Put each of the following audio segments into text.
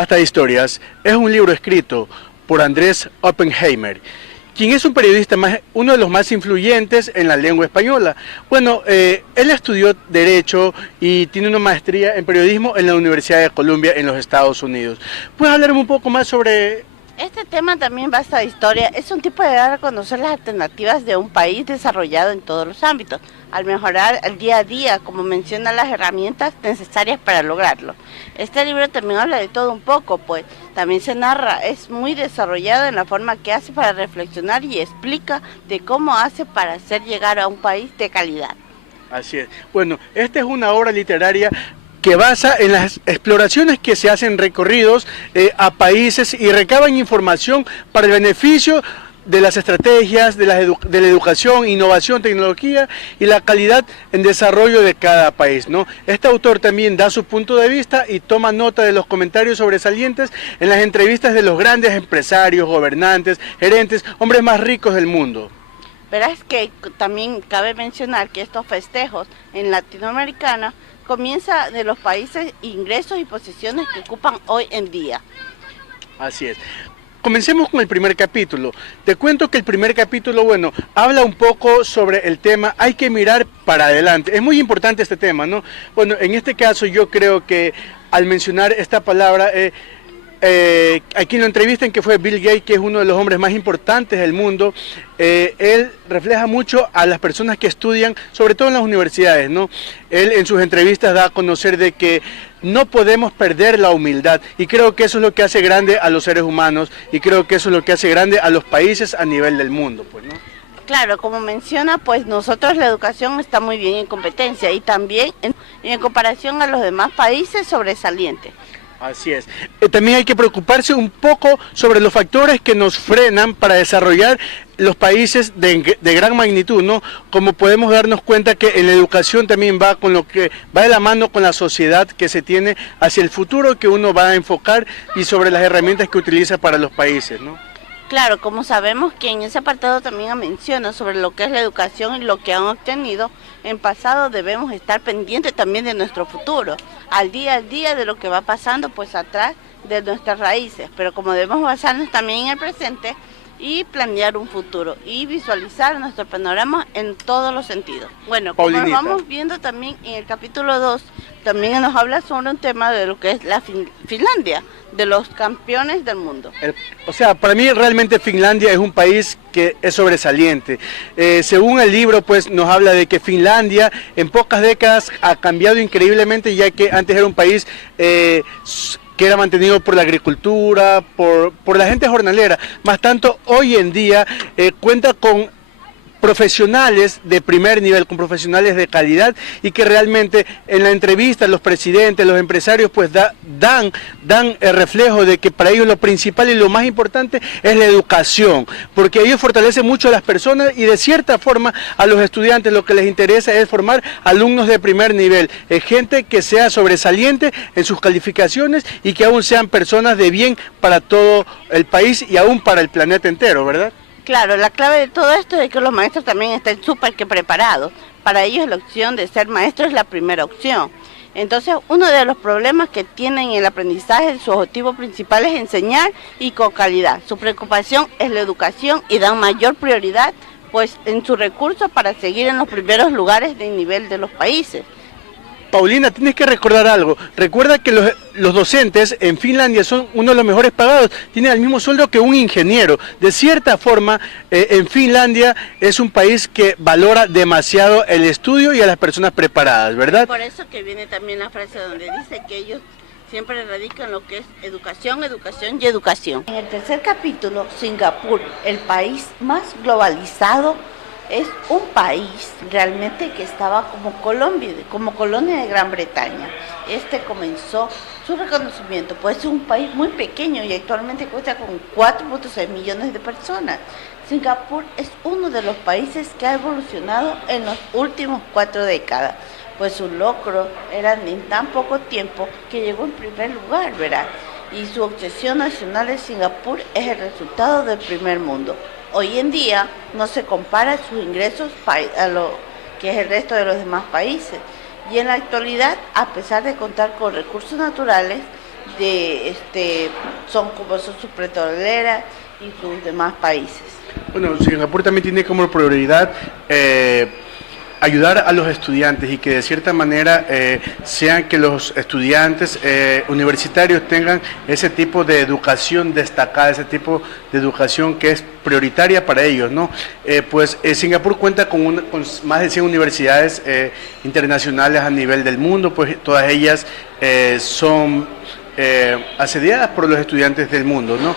Basta de historias es un libro escrito por Andrés Oppenheimer, quien es un periodista uno de los más influyentes en la lengua española. Bueno, él estudió Derecho y tiene una maestría en Periodismo en la Universidad de Columbia en los Estados Unidos. ¿Puedes hablarme un poco más sobre...? Este tema también basta de historia, es un tipo de dar a conocer las alternativas de un país desarrollado en todos los ámbitos, al mejorar el día a día, como menciona las herramientas necesarias para lograrlo. Este libro también habla de todo un poco, pues también se narra, es muy desarrollado en la forma que hace para reflexionar y explica de cómo hace para hacer llegar a un país de calidad. Así es. Bueno, esta es una obra literaria que basa en las exploraciones que se hacen recorridos a países y recaban información para el beneficio de las estrategias, de la educación, innovación, tecnología y la calidad en desarrollo de cada país, ¿no? Este autor también da su punto de vista y toma nota de los comentarios sobresalientes en las entrevistas de los grandes empresarios, gobernantes, gerentes, hombres más ricos del mundo. Verás que también cabe mencionar que estos festejos en Latinoamericana comienza de los países, ingresos y posiciones que ocupan hoy en día. Así es. Comencemos con el primer capítulo. Te cuento que el primer capítulo, bueno, habla un poco sobre el tema, hay que mirar para adelante. Es muy importante este tema, ¿no? Bueno, en este caso yo creo que al mencionar esta palabra, a quien lo entrevistan, que fue Bill Gates, que es uno de los hombres más importantes del mundo, él refleja mucho a las personas que estudian, sobre todo en las universidades, ¿no? Él en sus entrevistas da a conocer de que no podemos perder la humildad, y creo que eso es lo que hace grande a los seres humanos, y creo que eso es lo que hace grande a los países a nivel del mundo, pues, ¿no? Claro, como menciona, pues nosotros la educación está muy bien en competencia y también en comparación a los demás países sobresalientes. Así es. También hay que preocuparse un poco sobre los factores que nos frenan para desarrollar los países de gran magnitud, ¿no? Como podemos darnos cuenta que en la educación también va con lo que va de la mano con la sociedad que se tiene hacia el futuro que uno va a enfocar y sobre las herramientas que utiliza para los países, ¿no? Claro, como sabemos que en ese apartado también menciona sobre lo que es la educación y lo que han obtenido en pasado, debemos estar pendientes también de nuestro futuro, al día de lo que va pasando pues atrás de nuestras raíces, pero como debemos basarnos también en el presente y planear un futuro y visualizar nuestro panorama en todos los sentidos. Bueno, como vamos viendo también en el capítulo 2, también nos habla sobre un tema de lo que es la Finlandia, de los campeones del mundo. O sea, para mí realmente Finlandia es un país que es sobresaliente. Según el libro, pues nos habla de que Finlandia en pocas décadas ha cambiado increíblemente, ya que antes era un país que era mantenido por la agricultura, por la gente jornalera. Más tanto, hoy en día cuenta con profesionales de primer nivel, con profesionales de calidad, y que realmente en la entrevista los presidentes, los empresarios pues dan el reflejo de que para ellos lo principal y lo más importante es la educación, porque ellos fortalecen mucho a las personas y de cierta forma a los estudiantes lo que les interesa es formar alumnos de primer nivel, gente que sea sobresaliente en sus calificaciones y que aún sean personas de bien para todo el país y aún para el planeta entero, ¿verdad? Claro, la clave de todo esto es que los maestros también estén súper que preparados. Para ellos la opción de ser maestro es la primera opción. Entonces, uno de los problemas que tienen en el aprendizaje, su objetivo principal es enseñar y con calidad. Su preocupación es la educación y dan mayor prioridad pues en sus recursos para seguir en los primeros lugares del nivel de los países. Paulina, tienes que recordar algo. Recuerda que los docentes en Finlandia son uno de los mejores pagados. Tienen el mismo sueldo que un ingeniero. De cierta forma, en Finlandia es un país que valora demasiado el estudio y a las personas preparadas, ¿verdad? Por eso que viene también la frase donde dice que ellos siempre radican lo que es educación, educación y educación. En el tercer capítulo, Singapur, el país más globalizado, es un país realmente que estaba como colonia de Gran Bretaña. Este comenzó su reconocimiento, pues es un país muy pequeño y actualmente cuenta con 4.6 millones de personas. Singapur es uno de los países que ha evolucionado en los últimos 4 décadas, pues su logro era en tan poco tiempo que llegó en primer lugar, ¿verdad? Y su obsesión nacional de Singapur es el resultado del primer mundo. Hoy en día no se compara sus ingresos a lo que es el resto de los demás países. Y en la actualidad, a pesar de contar con recursos naturales, son como son sus petroleras y sus demás países. Bueno, Singapur también tiene como prioridad ayudar a los estudiantes y que de cierta manera sean que los estudiantes universitarios tengan ese tipo de educación destacada, ese tipo de educación que es prioritaria para ellos, ¿no? Singapur cuenta con más de 100 universidades internacionales a nivel del mundo, pues todas ellas son asediadas por los estudiantes del mundo, ¿no?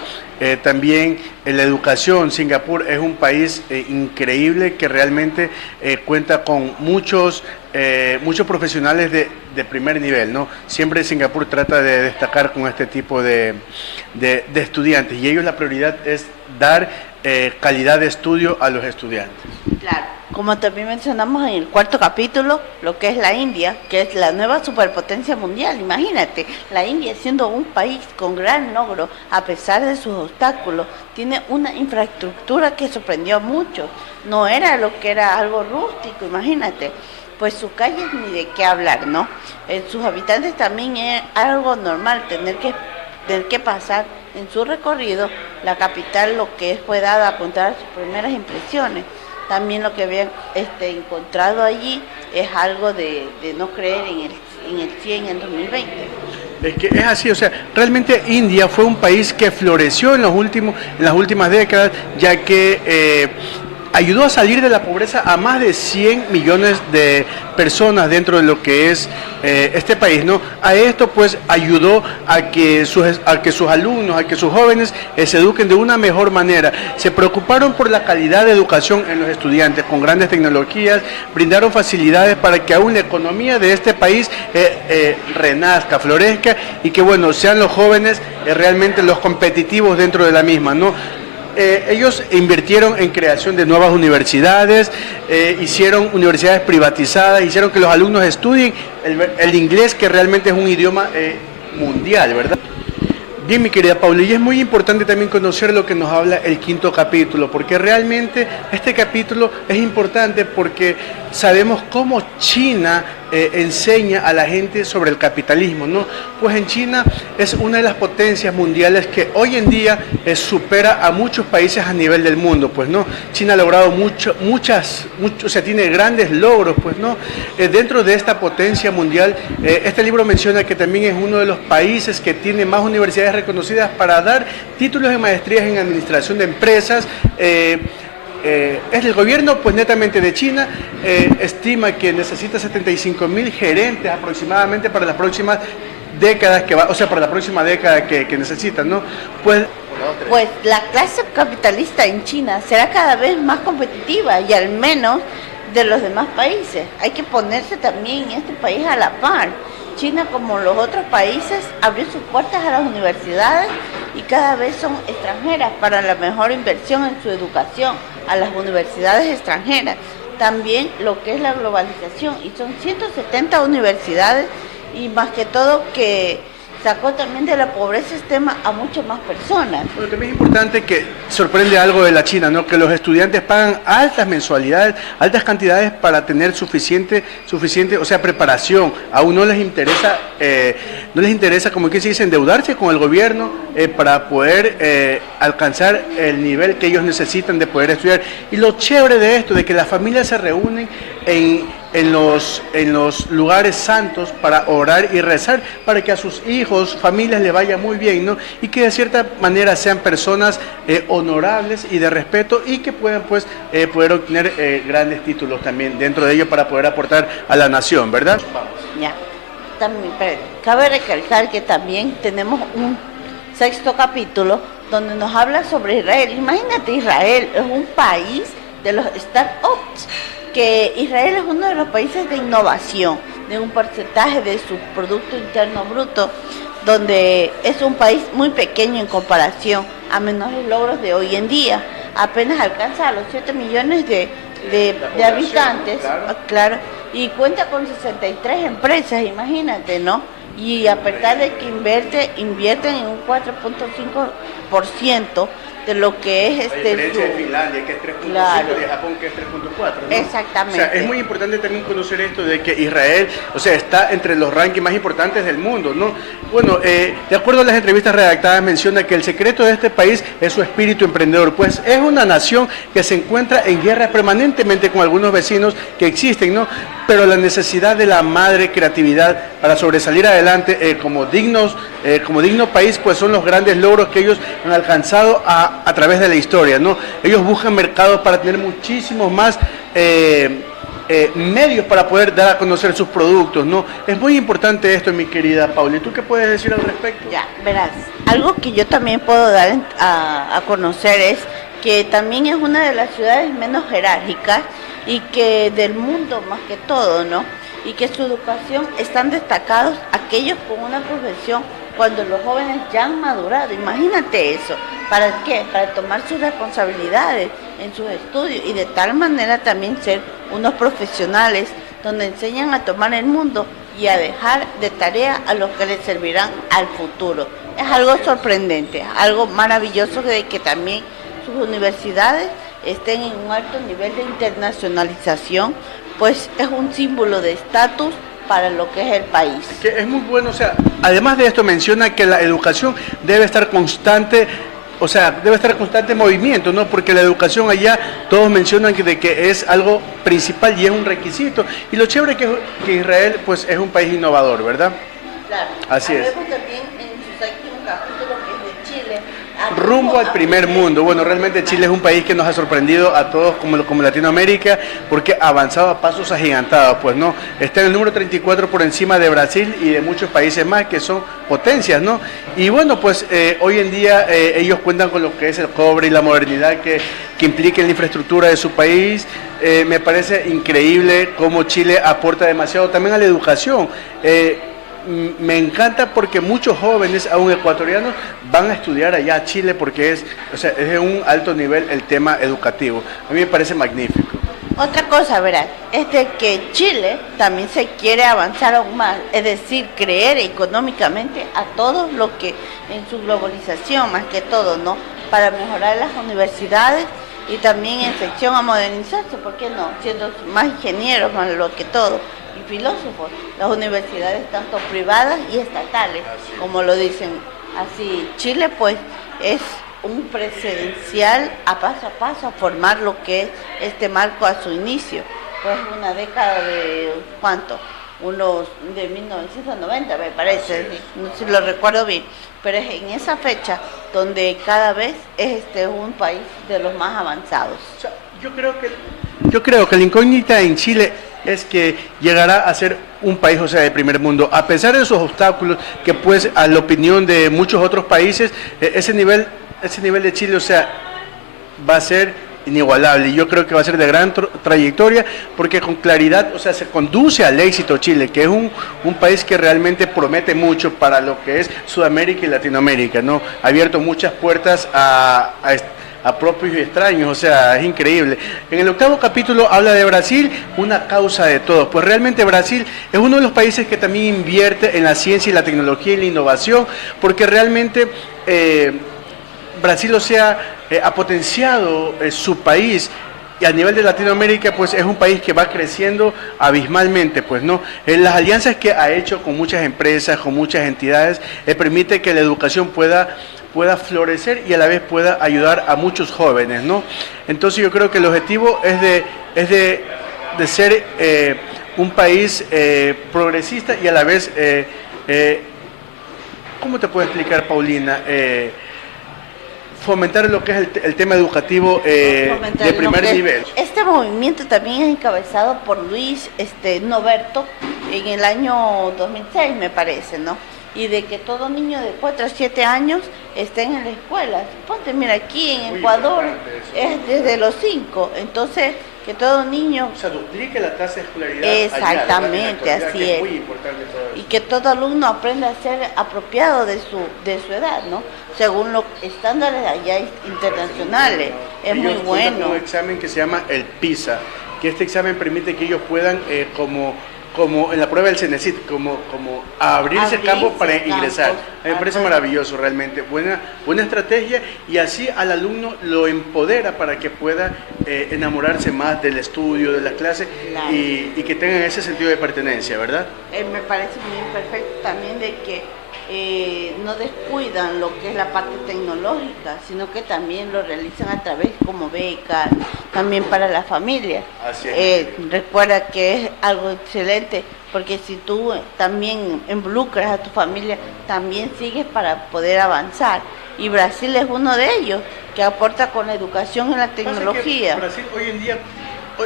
También en la educación, Singapur es un país increíble que realmente cuenta con muchos profesionales de primer nivel, ¿no? Siempre Singapur trata de destacar con este tipo de estudiantes y ellos la prioridad es dar calidad de estudio a los estudiantes. Claro, como también mencionamos en el cuarto capítulo, lo que es la India, que es la nueva superpotencia mundial. Imagínate, la India siendo un país con gran logro, a pesar de sus obstáculos, tiene una infraestructura que sorprendió a muchos. No era lo que era algo rústico, imagínate. Pues sus calles ni de qué hablar, ¿no? Sus habitantes también es algo normal tener que pasar en su recorrido la capital, lo que fue dada a contar sus primeras impresiones. También lo que habían encontrado allí es algo de no creer en el 100 en 2020. Es que es así, o sea, realmente India fue un país que floreció en las últimas décadas, ya que ayudó a salir de la pobreza a más de 100 millones de personas dentro de lo que es este país, ¿no? A esto pues ayudó a que sus alumnos, a que sus jóvenes se eduquen de una mejor manera. Se preocuparon por la calidad de educación en los estudiantes, con grandes tecnologías, brindaron facilidades para que aún la economía de este país renazca, florezca y que bueno, sean los jóvenes realmente los competitivos dentro de la misma, ¿no? Ellos invirtieron en creación de nuevas universidades, hicieron universidades privatizadas, hicieron que los alumnos estudien el inglés, que realmente es un idioma mundial, ¿verdad? Bien, mi querida Paula, y es muy importante también conocer lo que nos habla el quinto capítulo, porque realmente este capítulo es importante porque sabemos cómo China enseña a la gente sobre el capitalismo, ¿no? Pues en China es una de las potencias mundiales que hoy en día supera a muchos países a nivel del mundo, pues, ¿no? China ha logrado o sea, tiene grandes logros, pues, ¿no? Dentro de esta potencia mundial, este libro menciona que también es uno de los países que tiene más universidades reconocidas para dar títulos de maestrías en administración de empresas. Es el gobierno pues netamente de China, estima que necesita 75.000 gerentes aproximadamente para las próximas décadas para la próxima década que necesitan, ¿no? Pues la clase capitalista en China será cada vez más competitiva y al menos de los demás países. Hay que ponerse también en este país a la par. China, como los otros países, abrió sus puertas a las universidades y cada vez son extranjeras para la mejor inversión en su educación, a las universidades extranjeras. También lo que es la globalización, y son 170 universidades y más que todo que sacó también de la pobreza extrema a muchas más personas. Bueno, también es importante que sorprende algo de la China, ¿no? Que los estudiantes pagan altas mensualidades, altas cantidades para tener suficiente, o sea, preparación. Aún no les interesa, como que se dice, endeudarse con el gobierno para poder alcanzar el nivel que ellos necesitan de poder estudiar. Y lo chévere de esto, de que las familias se reúnen en los lugares santos para orar y rezar para que a sus hijos, familias le vaya muy bien, ¿no? Y que de cierta manera sean personas honorables y de respeto y que puedan pues poder obtener grandes títulos también dentro de ellos para poder aportar a la nación, ¿verdad? Ya. También, cabe recalcar que también tenemos un sexto capítulo donde nos habla sobre Israel. Imagínate, Israel es un país de los startups, que Israel es uno de los países de innovación, de un porcentaje de su Producto Interno Bruto, donde es un país muy pequeño en comparación a menores logros de hoy en día. Apenas alcanza a los 7 millones de habitantes, claro, y cuenta con 63 empresas, imagínate, ¿no? Y a pesar de que invierten en un 4.5% de lo que es La diferencia de Finlandia, que es 3.5, Claro. de Japón, que es 3.4, ¿no? Exactamente. O sea, es muy importante también conocer esto de que Israel, o sea, está entre los rankings más importantes del mundo, ¿no? Bueno, de acuerdo a las entrevistas redactadas, menciona que el secreto de este país es su espíritu emprendedor, pues es una nación que se encuentra en guerra permanentemente con algunos vecinos que existen, ¿no? Pero la necesidad de la madre creatividad para sobresalir adelante como digno país, pues son los grandes logros que ellos han alcanzado a través de la historia, ¿no? Ellos buscan mercados para tener muchísimos más medios para poder dar a conocer sus productos, ¿no? Es muy importante esto, mi querida Pauli. ¿Tú qué puedes decir al respecto? Ya, verás, algo que yo también puedo dar a conocer es que también es una de las ciudades menos jerárquicas y que del mundo más que todo, ¿no? Y que su educación están destacados aquellos con una profesión cuando los jóvenes ya han madurado. Imagínate eso. ¿Para qué? Para tomar sus responsabilidades en sus estudios y de tal manera también ser unos profesionales donde enseñan a tomar el mundo y a dejar de tarea a los que les servirán al futuro. Es algo sorprendente, algo maravilloso de que también sus universidades estén en un alto nivel de internacionalización, pues es un símbolo de estatus para lo que es el país. Que es muy bueno, o sea, además de esto menciona que la educación debe estar constante, o sea, debe estar en constante movimiento, ¿no? Porque la educación allá, todos mencionan de que es algo principal y es un requisito. Y lo chévere que Israel, pues, es un país innovador, ¿verdad? Claro. Así es. Habemos también en su un capítulo que es de Chile. Rumbo al primer mundo. Bueno, realmente Chile es un país que nos ha sorprendido a todos como Latinoamérica, porque ha avanzado a pasos agigantados, pues no, está en el número 34 por encima de Brasil y de muchos países más que son potencias, ¿no? Y bueno, pues hoy en día ellos cuentan con lo que es el cobre y la modernidad que implica en la infraestructura de su país. Me parece increíble cómo Chile aporta demasiado también a la educación. Me encanta porque muchos jóvenes, aún ecuatorianos, van a estudiar allá a Chile porque es de un alto nivel el tema educativo. A mí me parece magnífico. Otra cosa, verás, es de que Chile también se quiere avanzar aún más, es decir, creer económicamente a todo lo que en su globalización, más que todo, ¿no? Para mejorar las universidades y también en sección a modernizarse, ¿por qué no? Siendo más ingenieros, más lo que todo. Y filósofos, las universidades tanto privadas y estatales, como lo dicen así. Chile pues es un precedencial a paso a formar lo que es este marco a su inicio, pues una década de ¿cuánto? Unos de 1990 me parece, no sé si lo recuerdo bien, pero es en esa fecha donde cada vez es un país de los más avanzados. O sea, yo creo que la incógnita en Chile es que llegará a ser un país, o sea, de primer mundo, a pesar de esos obstáculos que pues a la opinión de muchos otros países, ese nivel de Chile, o sea, va a ser inigualable, y yo creo que va a ser de gran trayectoria, porque con claridad, o sea, se conduce al éxito Chile, que es un país que realmente promete mucho para lo que es Sudamérica y Latinoamérica, ¿no? Ha abierto muchas puertas a propios y extraños, o sea, es increíble. En el 8º capítulo habla de Brasil, una causa de todos, pues realmente Brasil es uno de los países que también invierte en la ciencia y la tecnología y la innovación, porque realmente Brasil, o sea, ha potenciado su país, y a nivel de Latinoamérica, pues es un país que va creciendo abismalmente, pues no. Las alianzas que ha hecho con muchas empresas, con muchas entidades, permite que la educación pueda florecer y a la vez pueda ayudar a muchos jóvenes, ¿no? Entonces yo creo que el objetivo es de ser un país progresista y a la vez, ¿cómo te puedo explicar, Paulina? Fomentar lo que es el tema educativo de primer nivel. Este movimiento también es encabezado por Luis Noberto en el año 2006, me parece, ¿no? Y de que todo niño de 4 a 7 años estén en la escuela. Ponte, mira, aquí en Ecuador es desde los 5, entonces que todo niño... O sea, duplique la tasa de escolaridad. Exactamente, allá, así es. Muy importante todo eso. Y que todo alumno aprenda a ser apropiado de su edad, ¿no? Según los estándares allá internacionales. Es muy bueno. Un examen que se llama el PISA, que este examen permite que ellos puedan como como en la prueba del CENESID, como a abrirse campo para ingresar. A mí me parece maravilloso realmente, buena estrategia, y así al alumno lo empodera para que pueda enamorarse más del estudio, de las clases, claro, y que tengan ese sentido de pertenencia, ¿verdad? Me parece muy perfecto también de que no descuidan lo que es la parte tecnológica, sino que también lo realizan a través como becas, también para la familia. Así es. Recuerda que es algo excelente, porque si tú también involucras a tu familia, también sigues para poder avanzar. Y Brasil es uno de ellos, que aporta con la educación y la tecnología. Brasil hoy en día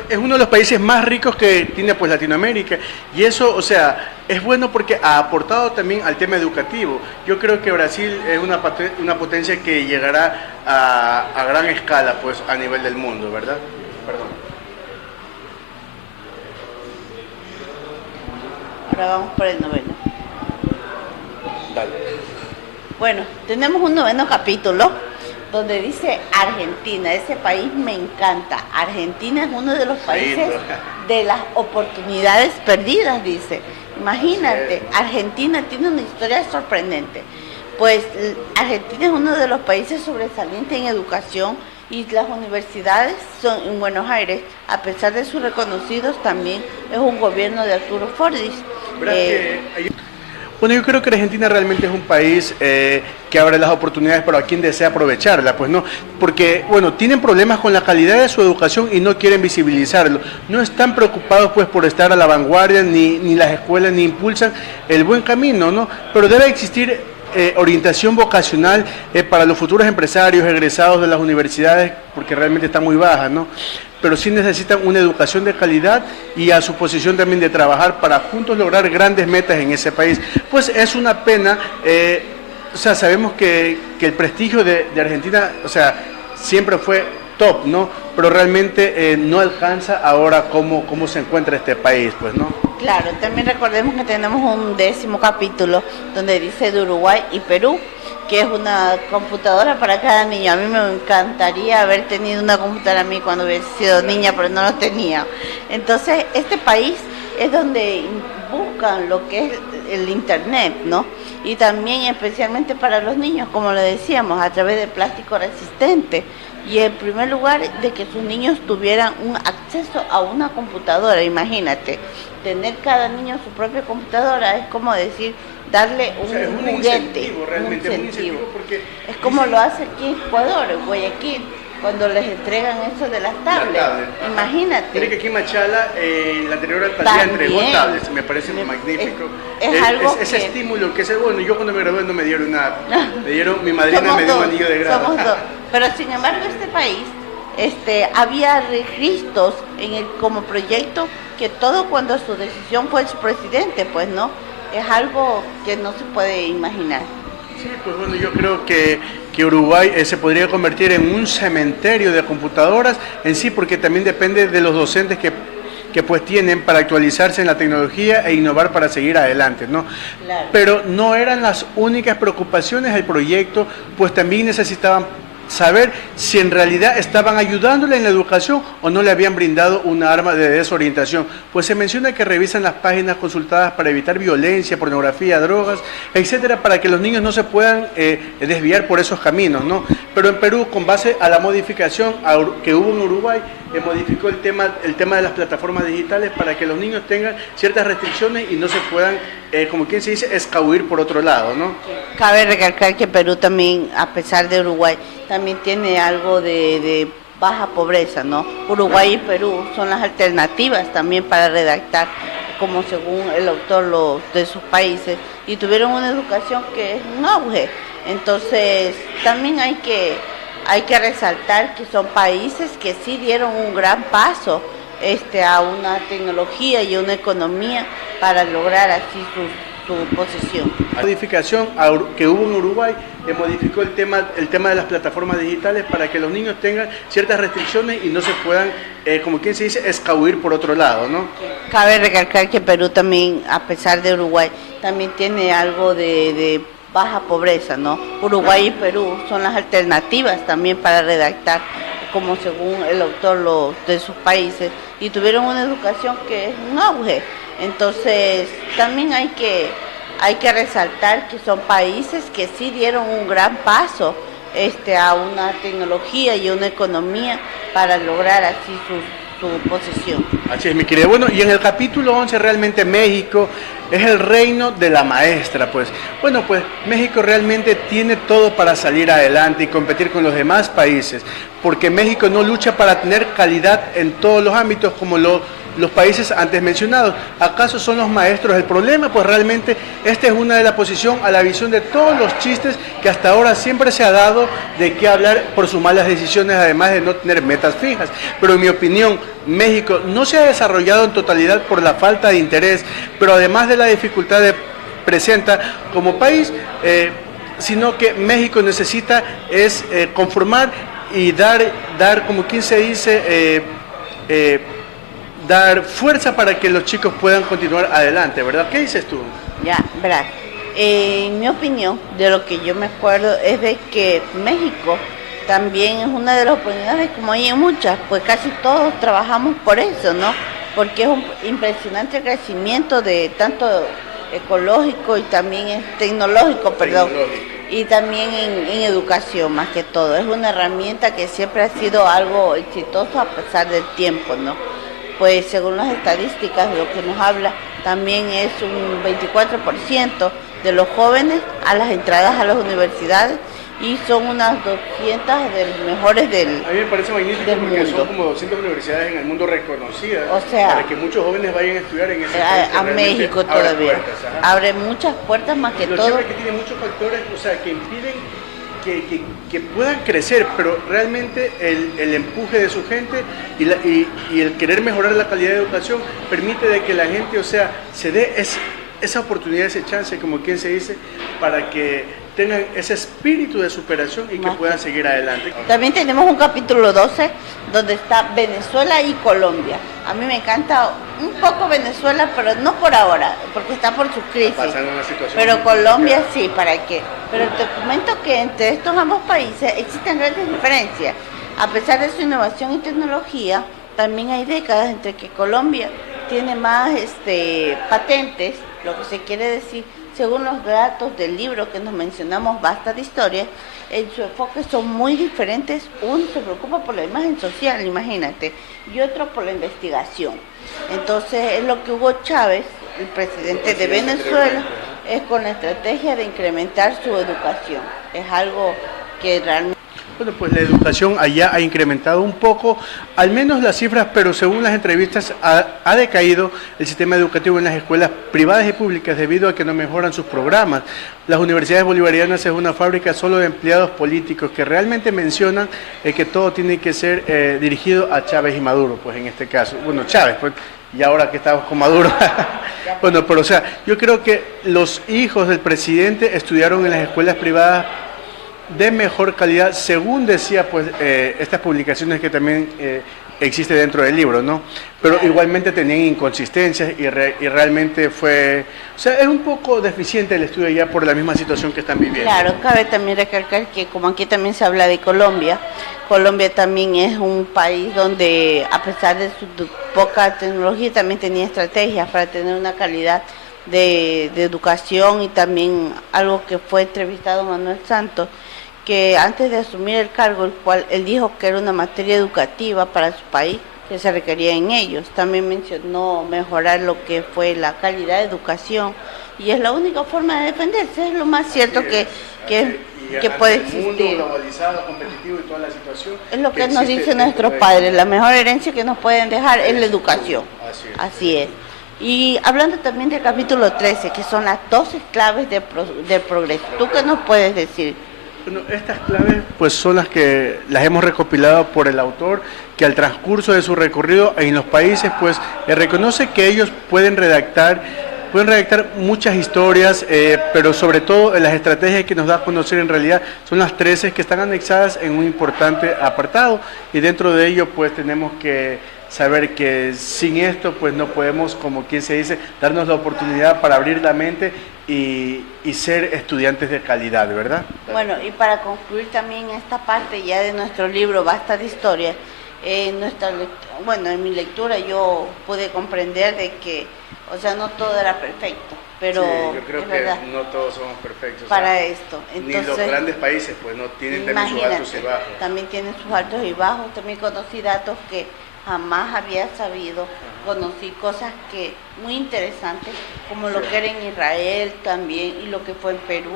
es uno de los países más ricos que tiene pues Latinoamérica, y eso, o sea, es bueno porque ha aportado también al tema educativo. Yo creo que Brasil es una potencia que llegará a gran escala pues a nivel del mundo, ¿verdad? Perdón. Ahora vamos por el noveno. Dale. Bueno, tenemos un noveno capítulo donde dice Argentina. Ese país me encanta. Argentina es uno de los países de las oportunidades perdidas, dice. Imagínate, Argentina tiene una historia sorprendente. Pues Argentina es uno de los países sobresalientes en educación, y las universidades son en Buenos Aires, a pesar de sus reconocidos, también es un gobierno de Arturo Fordis. Bueno, yo creo que Argentina realmente es un país que abre las oportunidades para quien desea aprovecharla, pues no, porque, bueno, tienen problemas con la calidad de su educación y no quieren visibilizarlo. No están preocupados, pues, por estar a la vanguardia, ni las escuelas ni impulsan el buen camino, ¿no? Pero debe existir orientación vocacional para los futuros empresarios egresados de las universidades, porque realmente está muy baja, ¿no? Pero sí necesitan una educación de calidad, y a su posición también de trabajar para juntos lograr grandes metas en ese país. Pues es una pena, o sea, sabemos que el prestigio de Argentina, o sea, siempre fue top, ¿no? Pero realmente no alcanza ahora cómo se encuentra este país, pues, ¿no? Claro, también recordemos que tenemos un 10º capítulo donde dice de Uruguay y Perú, que es una computadora para cada niño. A mí me encantaría haber tenido una computadora a mí cuando hubiera sido niña, pero no lo tenía. Entonces, este país es donde buscan lo que es el internet, ¿no? Y también especialmente para los niños, como lo decíamos, a través de plástico resistente. Y en primer lugar, de que sus niños tuvieran un acceso a una computadora. Imagínate, tener cada niño su propia computadora es como decir, darle un juguete, incentivo, realmente, un es un incentivo, porque es como lo hace aquí en Ecuador, en Guayaquil, cuando les entregan eso de las tablets. Imagínate. Mire que aquí en Machala, la anterior alcaldía entregó tablets, me parece magnífico. Es algo ese que... estímulo que es bueno. Yo cuando me gradué no me dieron nada, mi madrina me dio un anillo de grado. Somos dos. Pero sin embargo este país, había registros como proyecto, que todo cuando su decisión fue su presidente, pues no, es algo que no se puede imaginar. Sí, pues bueno, yo creo que Uruguay se podría convertir en un cementerio de computadoras en sí, porque también depende de los docentes que pues tienen para actualizarse en la tecnología e innovar para seguir adelante, ¿no? Claro. Pero no eran las únicas preocupaciones del proyecto, pues también necesitaban saber si en realidad estaban ayudándole en la educación o no le habían brindado una arma de desorientación. Pues se menciona que revisan las páginas consultadas para evitar violencia, pornografía, drogas, etcétera, para que los niños no se puedan desviar por esos caminos, ¿no? Pero en Perú, con base a la modificación que hubo en Uruguay, modificó el tema de las plataformas digitales para que los niños tengan ciertas restricciones y no se puedan, como quien se dice, escabuir por otro lado, ¿no? Cabe recalcar que Perú también, a pesar de Uruguay, también tiene algo de baja pobreza, ¿no? Uruguay y Perú son las alternativas también para redactar, como según el autor de sus países, y tuvieron una educación que es un auge. Entonces, también hay que resaltar que son países que sí dieron un gran paso a una tecnología y una economía para lograr así su posición. La modificación que hubo en Uruguay modificó el tema de las plataformas digitales para que los niños tengan ciertas restricciones y no se puedan, como quien se dice, escabuir por otro lado, ¿no? Cabe recalcar que Perú también, a pesar de Uruguay, también tiene algo de baja pobreza, ¿no? Uruguay y Perú son las alternativas también para redactar, como según el autor de sus países, y tuvieron una educación que es un auge. Entonces, también hay que resaltar que son países que sí dieron un gran paso a una tecnología y una economía para lograr así su posesión. Así es, mi querida. Bueno, y en el capítulo 11 realmente México es el reino de la maestra, pues. Bueno, pues México realmente tiene todo para salir adelante y competir con los demás países, porque México no lucha para tener calidad en todos los ámbitos como los países antes mencionados. ¿Acaso son los maestros el problema? Pues realmente esta es una de las posiciones a la visión de todos los chistes que hasta ahora siempre se ha dado de qué hablar por sus malas decisiones, además de no tener metas fijas. Pero en mi opinión, México no se ha desarrollado en totalidad por la falta de interés, pero además de la dificultad que presenta como país, sino que México necesita conformar y dar como quien se dice, dar fuerza para que los chicos puedan continuar adelante, ¿verdad? ¿Qué dices tú? Ya, verás, en mi opinión, de lo que yo me acuerdo, es de que México también es una de las oportunidades, como hay en muchas, pues casi todos trabajamos por eso, ¿no? Porque es un impresionante crecimiento de tanto ecológico y también tecnológico, perdón, y también en educación más que todo. Es una herramienta que siempre ha sido algo exitoso a pesar del tiempo, ¿no? Pues según las estadísticas, lo que nos habla, también es un 24% de los jóvenes a las entradas a las universidades y son unas 200 de los mejores del mundo. A mí me parece magnífico porque mundo. Son como 200 universidades en el mundo reconocidas, o sea, para que muchos jóvenes vayan a estudiar en ese país. A México todavía. Abre muchas puertas más que todo. Lo que tiene muchos factores, o sea, que impiden que puedan crecer, pero realmente el empuje de su gente y el querer mejorar la calidad de educación permite de que la gente, o sea, se dé esa oportunidad, ese chance, como quien se dice, para que tengan ese espíritu de superación y que puedan seguir adelante. También tenemos un capítulo 12 donde está Venezuela y Colombia. A mí me encanta un poco Venezuela, pero no por ahora, porque está por su crisis. Pero Colombia sí, ¿para qué? Pero te comento que entre estos ambos países existen grandes diferencias. A pesar de su innovación y tecnología, también hay décadas entre que Colombia tiene más patentes, lo que se quiere decir, según los datos del libro que nos mencionamos, Basta de Historia, en su enfoque son muy diferentes. Uno se preocupa por la imagen social, imagínate, y otro por la investigación. Entonces es lo que Hugo Chávez, el presidente de Venezuela, es con la estrategia de incrementar su educación. Es algo que realmente... Bueno, pues la educación allá ha incrementado un poco, al menos las cifras, pero según las entrevistas ha decaído el sistema educativo en las escuelas privadas y públicas debido a que no mejoran sus programas. Las universidades bolivarianas es una fábrica solo de empleados políticos que realmente mencionan que todo tiene que ser dirigido a Chávez y Maduro, pues en este caso. Bueno, Chávez, pues, y ahora que estamos con Maduro. Bueno, pero o sea, yo creo que los hijos del presidente estudiaron en las escuelas privadas de mejor calidad, según decía pues estas publicaciones que también existe dentro del libro, ¿no? Pero igualmente tenían inconsistencias y realmente fue, o sea, es un poco deficiente el estudio ya por la misma situación que están viviendo. Claro, cabe también recalcar que como aquí también se habla de Colombia, Colombia también es un país donde a pesar de su poca tecnología también tenía estrategias para tener una calidad de educación y también algo que fue entrevistado Manuel Santos, que antes de asumir el cargo, el cual él dijo que era una materia educativa para su país, que se requería en ellos. También mencionó mejorar lo que fue la calidad de educación y es la única forma de defenderse, es lo más cierto que puede existir. El mundo globalizado, competitivo y toda la situación. Es lo que nos dicen nuestros padres, la mejor herencia que nos pueden dejar es la educación. Así es. Y hablando también del capítulo 13, que son las 12 claves del progreso. ¿Tú qué nos puedes decir? Bueno, estas claves pues son las que las hemos recopilado por el autor, que al transcurso de su recorrido en los países pues reconoce que ellos pueden redactar muchas historias, pero sobre todo las estrategias que nos da a conocer en realidad son las 13 que están anexadas en un importante apartado, y dentro de ello pues tenemos que saber que sin esto pues no podemos, como quien se dice, darnos la oportunidad para abrir la mente y ser estudiantes de calidad, ¿verdad? Bueno, y para concluir también esta parte ya de nuestro libro Basta de Historia, en mi lectura yo pude comprender de que O sea, no todo era perfecto, pero Sí, yo creo es que verdad, no todos somos perfectos. O para sea, esto. ni los Entonces, grandes países, pues no tienen también sus altos y imagínate, bajos. también tiene sus altos y bajos. También conocí datos que jamás había sabido. Conocí cosas que muy interesantes, como lo Sí. que era en Israel también y lo que fue en Perú,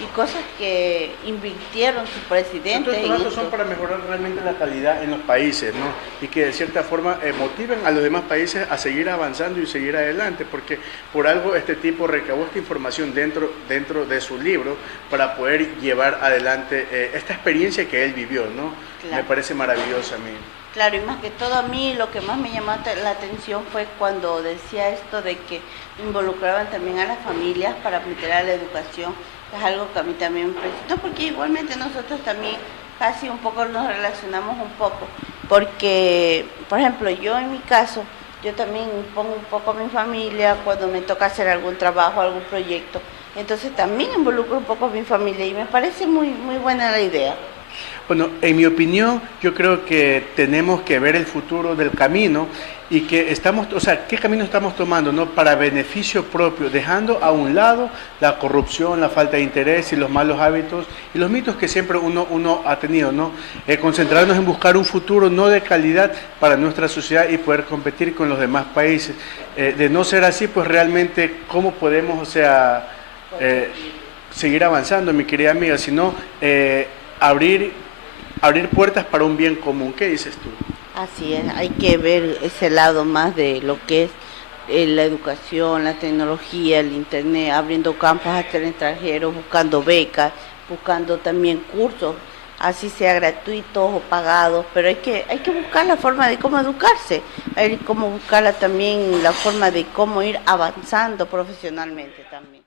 y cosas que invirtieron su presidente Todos estos en datos son esto. para mejorar realmente la calidad en los países, ¿no? Y que de cierta forma motiven a los demás países a seguir avanzando y seguir adelante, porque por algo este tipo recabó esta información dentro de su libro para poder llevar adelante esta experiencia que él vivió, ¿no? Claro. Me parece maravillosa a mí. Claro, y más que todo a mí lo que más me llamó la atención fue cuando decía esto de que involucraban también a las familias para meter a la educación. Es algo que a mí también me impresionó, porque igualmente nosotros también casi un poco nos relacionamos un poco, porque, por ejemplo, yo en mi caso, yo también pongo un poco a mi familia cuando me toca hacer algún trabajo, algún proyecto, entonces también involucro un poco a mi familia y me parece muy buena la idea. Bueno, en mi opinión, yo creo que tenemos que ver el futuro del camino y que estamos, o sea, qué camino estamos tomando, ¿no? Para beneficio propio, dejando a un lado la corrupción, la falta de interés y los malos hábitos y los mitos que siempre uno ha tenido, ¿no? Concentrarnos en buscar un futuro no de calidad para nuestra sociedad y poder competir con los demás países. De no ser así, pues realmente, ¿cómo podemos, o sea, seguir avanzando, mi querida amiga? Sino abrir puertas para un bien común. ¿Qué dices tú? Así es, hay que ver ese lado más de lo que es la educación, la tecnología, el internet, abriendo campos hasta el extranjero, buscando becas, buscando también cursos, así sea gratuitos o pagados, pero hay que buscar la forma de cómo educarse, hay como buscar también la forma de cómo ir avanzando profesionalmente también.